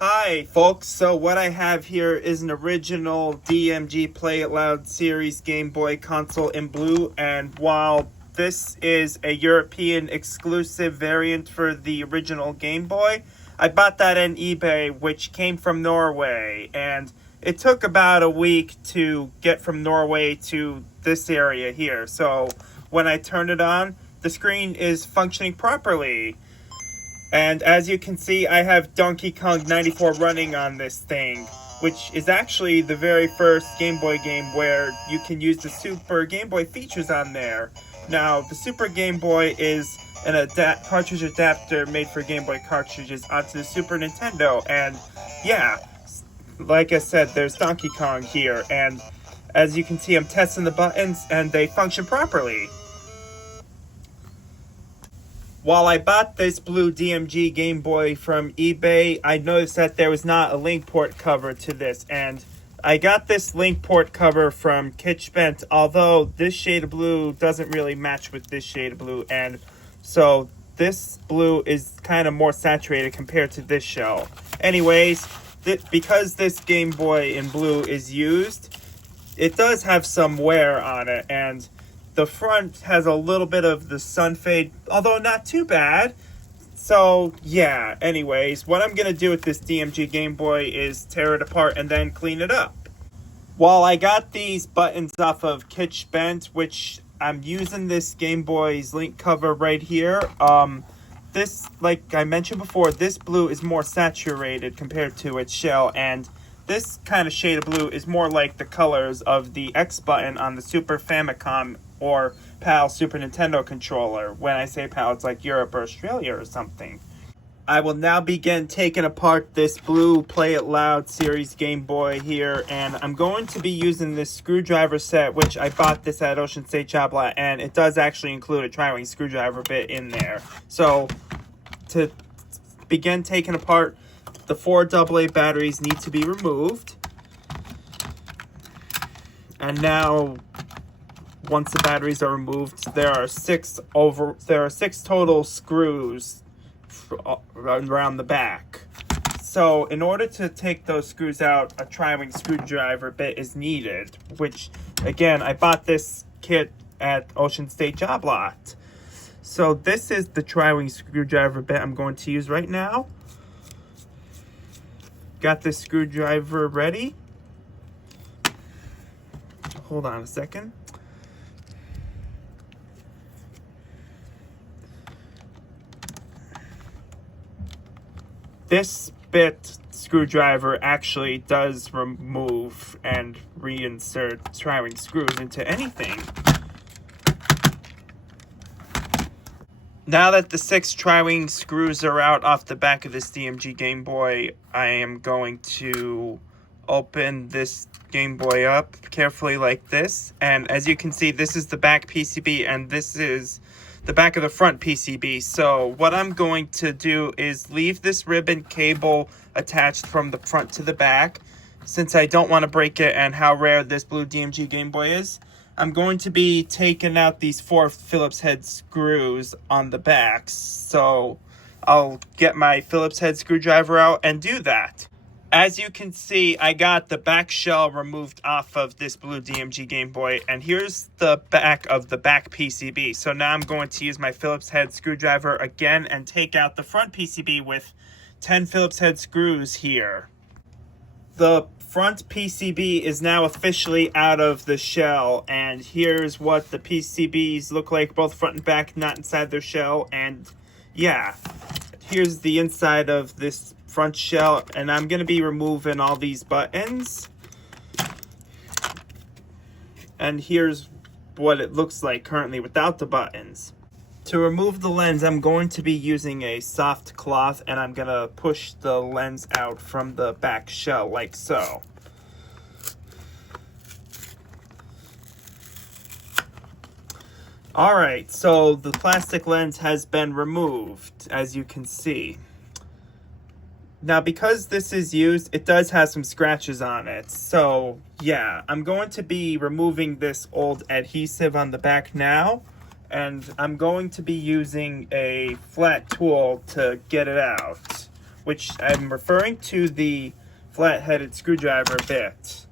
Hi folks, so what I have here is an original DMG Play It Loud series Game Boy console in blue, and while this is a European exclusive variant for the original Game Boy, I bought that on eBay, which came from Norway, and it took about a week to get from Norway to this area here. So when I turn it on, the screen is functioning properly. And as you can see, I have Donkey Kong 94 running on this thing, which is actually the very first Game Boy game where you can use the Super Game Boy features on there. Now, the Super Game Boy is an cartridge adapter made for Game Boy cartridges onto the Super Nintendo, and yeah, like I said, there's Donkey Kong here, and as you can see, I'm testing the buttons, and they function properly. While I bought this blue DMG Game Boy from eBay, I noticed that there was not a link port cover to this, and I got this link port cover from Kitschbent, although this shade of blue doesn't really match with this shade of blue, and so this blue is kind of more saturated compared to this shell. Anyways, because this Game Boy in blue is used, it does have some wear on it, and the front has a little bit of the sun fade, although not too bad. So, yeah, anyways, what I'm going to do with this DMG Game Boy is tear it apart and then clean it up. While I got these buttons off of Kitschbent, which I'm using this Game Boy's link cover right here, this, like I mentioned before, this blue is more saturated compared to its shell, and this kind of shade of blue is more like the colors of the X button on the Super Famicom or PAL Super Nintendo controller. When I say PAL, it's like Europe or Australia or something. I will now begin taking apart this blue Play It Loud series Game Boy here, and I'm going to be using this screwdriver set, which I bought this at Ocean State Job Lot, and it does actually include a tri-wing screwdriver bit in there. So, to begin taking apart, the 4 AA batteries need to be removed. And now, once the batteries are removed, there are six total screws around the back. So in order to take those screws out, a tri-wing screwdriver bit is needed, which again, I bought this kit at Ocean State Job Lot. So this is the tri-wing screwdriver bit I'm going to use right now. Got this screwdriver ready. Hold on a second. This bit screwdriver actually does remove and reinsert tri-wing screws into anything. Now that the 6 tri-wing screws are out off the back of this DMG Game Boy, I am going to open this Game Boy up carefully like this. And as you can see, this is the back PCB and this is the back of the front PCB. So what I'm going to do is leave this ribbon cable attached from the front to the back, since I don't want to break it and how rare this blue DMG Game Boy is. I'm going to be taking out these 4 Phillips head screws on the back, so I'll get my Phillips head screwdriver out and do that. As you can see, I got the back shell removed off of this blue DMG Game Boy, and here's the back of the back PCB. So now I'm going to use my Phillips head screwdriver again and take out the front PCB with 10 Phillips head screws here. The front PCB is now officially out of the shell, and here's what the PCBs look like, both front and back, not inside their shell. And yeah, here's the inside of this front shell, and I'm going to be removing all these buttons. And here's what it looks like currently without the buttons. To remove the lens, I'm going to be using a soft cloth, and I'm going to push the lens out from the back shell like so. Alright, so the plastic lens has been removed, as you can see. Now, because this is used, it does have some scratches on it. So, yeah, I'm going to be removing this old adhesive on the back now. And I'm going to be using a flat tool to get it out, which I'm referring to the flat-headed screwdriver bit.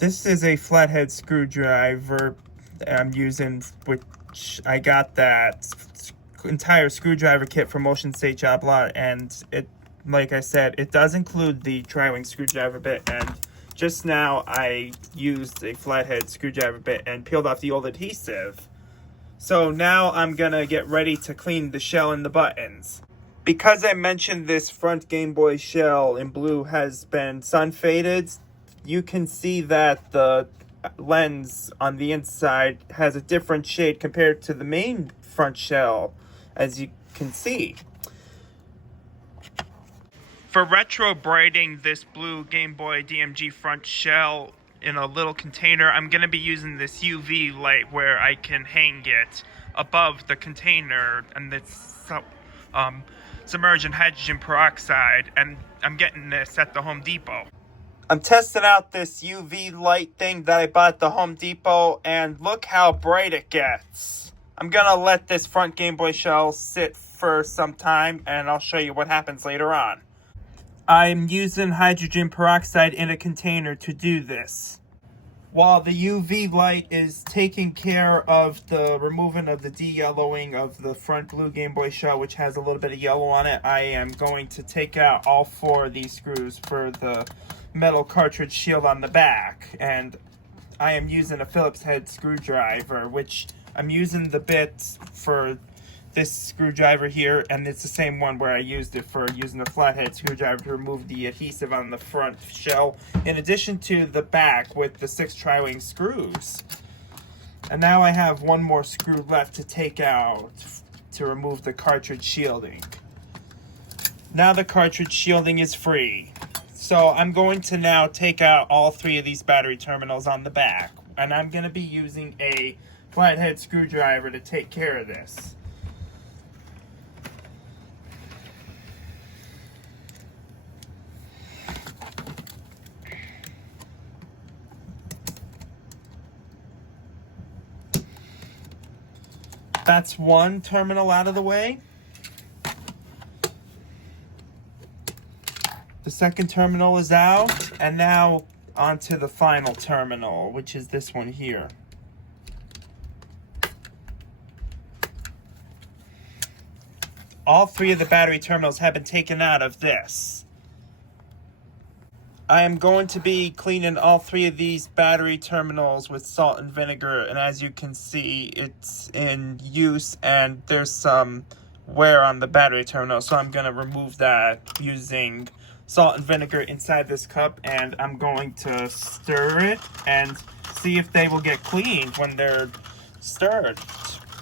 This is a flathead screwdriver I'm using, which I got that entire screwdriver kit from Motion State Job Lot, and it, like I said, it does include the tri-wing screwdriver bit, and just now I used a flathead screwdriver bit and peeled off the old adhesive. So now I'm gonna get ready to clean the shell and the buttons. Because I mentioned this front Game Boy shell in blue has been sun faded, you can see that the lens on the inside has a different shade compared to the main front shell, as you can see. For retrobrighting this blue Game Boy DMG front shell in a little container, I'm going to be using this UV light where I can hang it above the container, and it's submerged in hydrogen peroxide, and I'm getting this at the Home Depot. I'm testing out this UV light thing that I bought at the Home Depot, and look how bright it gets. I'm gonna let this front Game Boy shell sit for some time, and I'll show you what happens later on. I'm using hydrogen peroxide in a container to do this. While the UV light is taking care of the removing of the de-yellowing of the front blue Game Boy shell, which has a little bit of yellow on it, I am going to take out all 4 of these screws for the metal cartridge shield on the back, and I am using a Phillips head screwdriver, which I'm using the bit for this screwdriver here, and it's the same one where I used it for using the flathead screwdriver to remove the adhesive on the front shell, in addition to the back with the 6 tri-wing screws. And now I have 1 more screw left to take out to remove the cartridge shielding. Now the cartridge shielding is free. So I'm going to now take out all 3 of these battery terminals on the back, and I'm going to be using a flathead screwdriver to take care of this. That's 1 terminal out of the way. The second terminal is out, and now onto the final terminal, which is this one here. All 3 of the battery terminals have been taken out of this. I am going to be cleaning all 3 of these battery terminals with salt and vinegar, and as you can see, it's in use and there's some wear on the battery terminal, so I'm going to remove that using salt and vinegar inside this cup, and I'm going to stir it and see if they will get cleaned when they're stirred.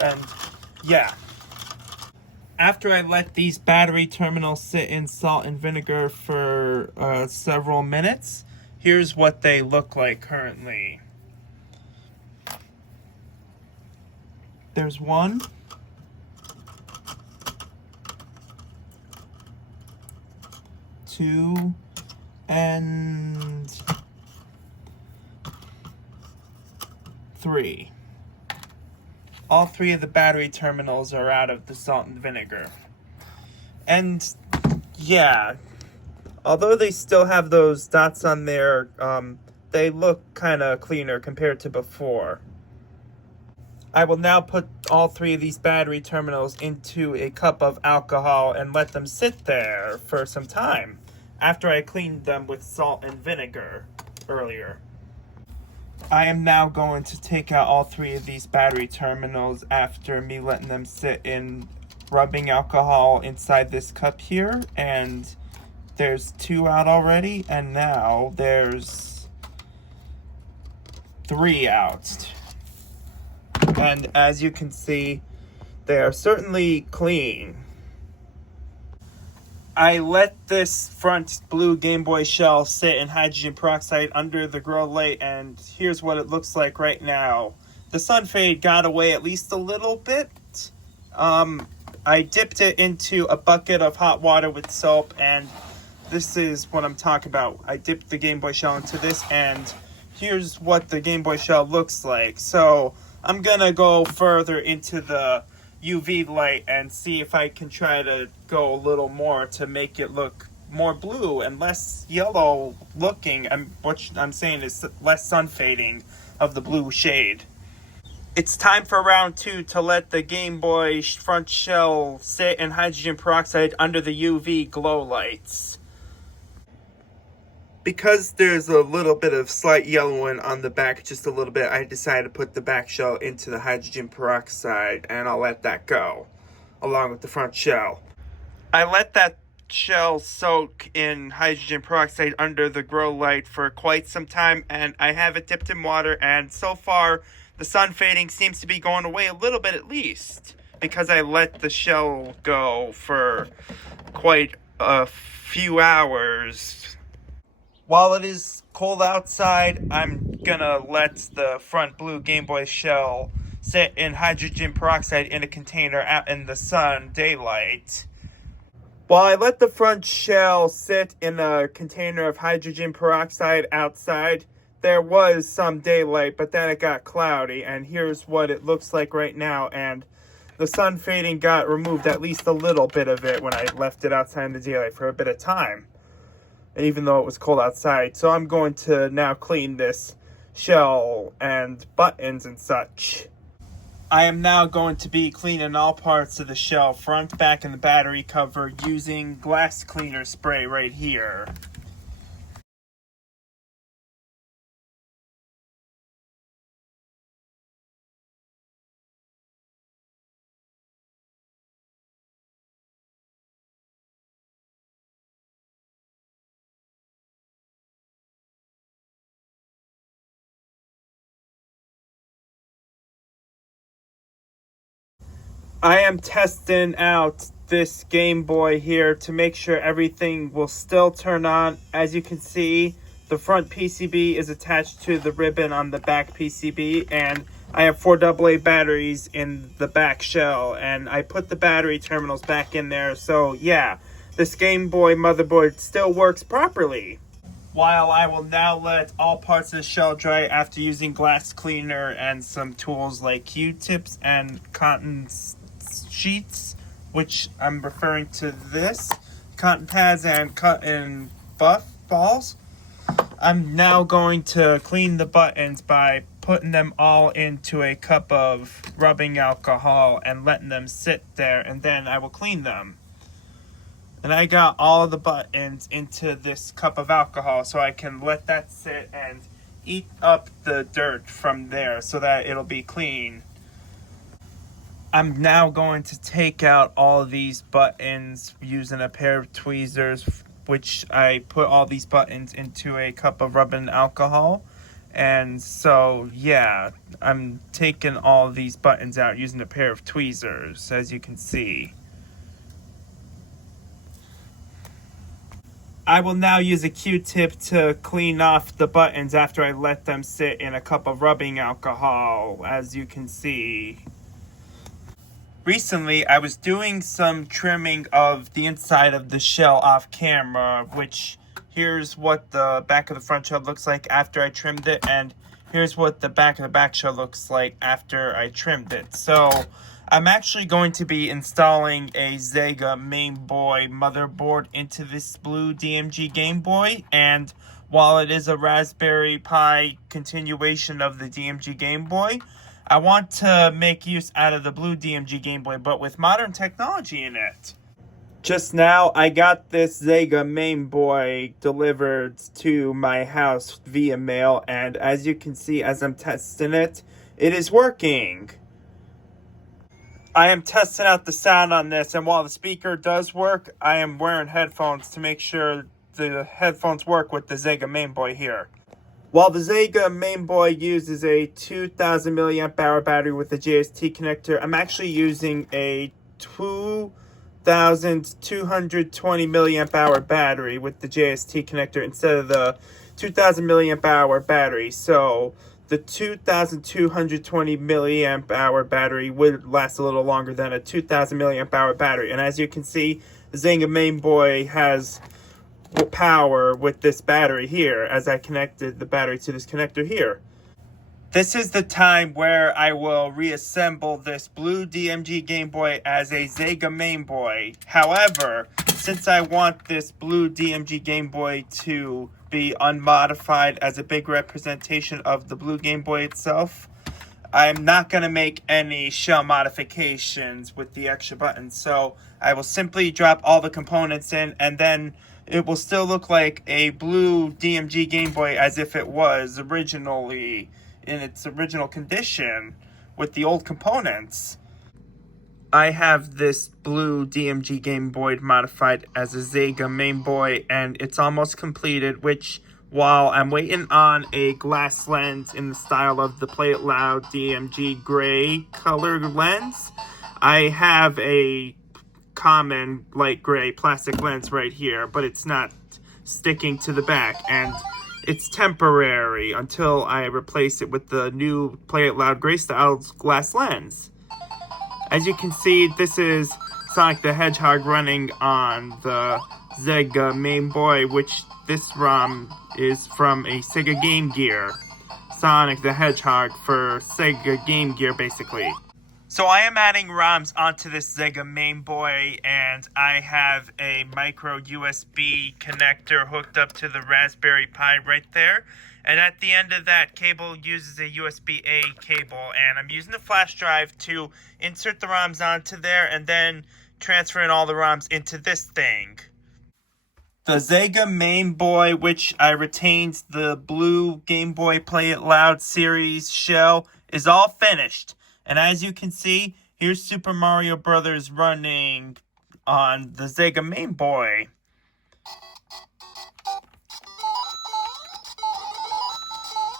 And yeah. After I let these battery terminals sit in salt and vinegar for several minutes, here's what they look like currently. There's 1. 2, and 3. All 3 of the battery terminals are out of the salt and vinegar. And yeah, although they still have those dots on there, they look kind of cleaner compared to before. I will now put all 3 of these battery terminals into a cup of alcohol and let them sit there for some time after I cleaned them with salt and vinegar earlier. I am now going to take out all 3 of these battery terminals after me letting them sit in rubbing alcohol inside this cup here, and there's 2 out already, and now there's 3 out. And as you can see, they are certainly clean. I let this front blue Game Boy shell sit in hydrogen peroxide under the grow light, and here's what it looks like right now. The sun fade got away at least a little bit. I dipped it into a bucket of hot water with soap, and this is what I'm talking about. I dipped the Game Boy shell into this, and here's what the Game Boy shell looks like. So I'm gonna go further into the UV light and see if I can try to go a little more to make it look more blue and less yellow looking. What I'm saying is less sun fading of the blue shade. It's time for round 2 to let the Game Boy front shell sit in hydrogen peroxide under the UV glow lights. Because there's a little bit of slight yellowing on the back, just a little bit, I decided to put the back shell into the hydrogen peroxide, and I'll let that go, along with the front shell. I let that shell soak in hydrogen peroxide under the grow light for quite some time, and I have it dipped in water, and so far the sun fading seems to be going away a little bit at least, because I let the shell go for quite a few hours. While it is cold outside, I'm gonna let the front blue Game Boy shell sit in hydrogen peroxide in a container out in the sun, daylight. While I let the front shell sit in a container of hydrogen peroxide outside, there was some daylight, but then it got cloudy, and here's what it looks like right now, and the sun fading got removed, at least a little bit of it, when I left it outside in the daylight for a bit of time, even though it was cold outside. So I'm going to now clean this shell and buttons and such. I am now going to be cleaning all parts of the shell, front, back, and the battery cover using glass cleaner spray right here. I am testing out this Game Boy here to make sure everything will still turn on. As you can see, the front PCB is attached to the ribbon on the back PCB, and I have 4 AA batteries in the back shell, and I put the battery terminals back in there. So yeah, this Game Boy motherboard still works properly. While I will now let all parts of the shell dry after using glass cleaner and some tools like Q-tips and cotton sheets, which I'm referring to this, cotton pads and cotton buff balls. I'm now going to clean the buttons by putting them all into a cup of rubbing alcohol and letting them sit there, and then I will clean them. And I got all of the buttons into this cup of alcohol so I can let that sit and eat up the dirt from there so that it'll be clean. I'm now going to take out all of these buttons using a pair of tweezers, which I put all these buttons into a cup of rubbing alcohol. And so, yeah, I'm taking all of these buttons out using a pair of tweezers, as you can see. I will now use a Q-tip to clean off the buttons after I let them sit in a cup of rubbing alcohol, as you can see. Recently, I was doing some trimming of the inside of the shell off camera, which here's what the back of the front shell looks like after I trimmed it, and here's what the back of the back shell looks like after I trimmed it. So I'm actually going to be installing a Zega Mame Boy motherboard into this blue DMG Game Boy, and while it is a Raspberry Pi continuation of the DMG Game Boy, I want to make use out of the blue DMG Game Boy, but with modern technology in it. Just now, I got this Zega Mame Boy delivered to my house via mail, and as you can see, as I'm testing it, it is working. I am testing out the sound on this, and while the speaker does work, I am wearing headphones to make sure the headphones work with the Zega Mame Boy here. While the Zega Mame Boy uses a 2000 milliamp hour battery with a JST connector, I'm actually using a 2220 milliamp hour battery with the JST connector instead of the 2000 milliamp hour battery. So the 2220 milliamp hour battery would last a little longer than a 2000 milliamp hour battery. And as you can see, the Zega Mame Boy has power with this battery here, as I connected the battery to this connector here. This is the time where I will reassemble this blue DMG Game Boy as a Zega Mame Boy. However, since I want this blue DMG Game Boy to be unmodified as a big representation of the blue Game Boy itself, I'm not going to make any shell modifications with the extra buttons. So I will simply drop all the components in, and then it will still look like a blue DMG Game Boy as if it was originally in its original condition with the old components. I have this blue DMG Game Boy modified as a Zega Mame Boy, and it's almost completed, which, while I'm waiting on a glass lens in the style of the Play It Loud DMG gray colored lens, I have a common light gray plastic lens right here, but it's not sticking to the back, and it's temporary until I replace it with the new Play It Loud gray style glass lens. As you can see, this is Sonic the Hedgehog running on the Zega Mame Boy, which this ROM is from a Sega Game Gear. Sonic the Hedgehog for Sega Game Gear, basically. So I am adding ROMs onto this Zega Mame Boy, and I have a micro USB connector hooked up to the Raspberry Pi right there. And at the end of that cable uses a USB-A cable, and I'm using the flash drive to insert the ROMs onto there and then transferring all the ROMs into this thing. The Zega Mame Boy, which I retained the blue Game Boy Play It Loud series shell, is all finished. And as you can see, here's Super Mario Brothers running on the Zega Mame Boy.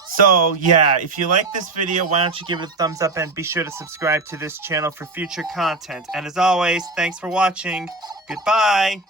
So, yeah, if you like this video, why don't you give it a thumbs up and be sure to subscribe to this channel for future content. And as always, thanks for watching. Goodbye!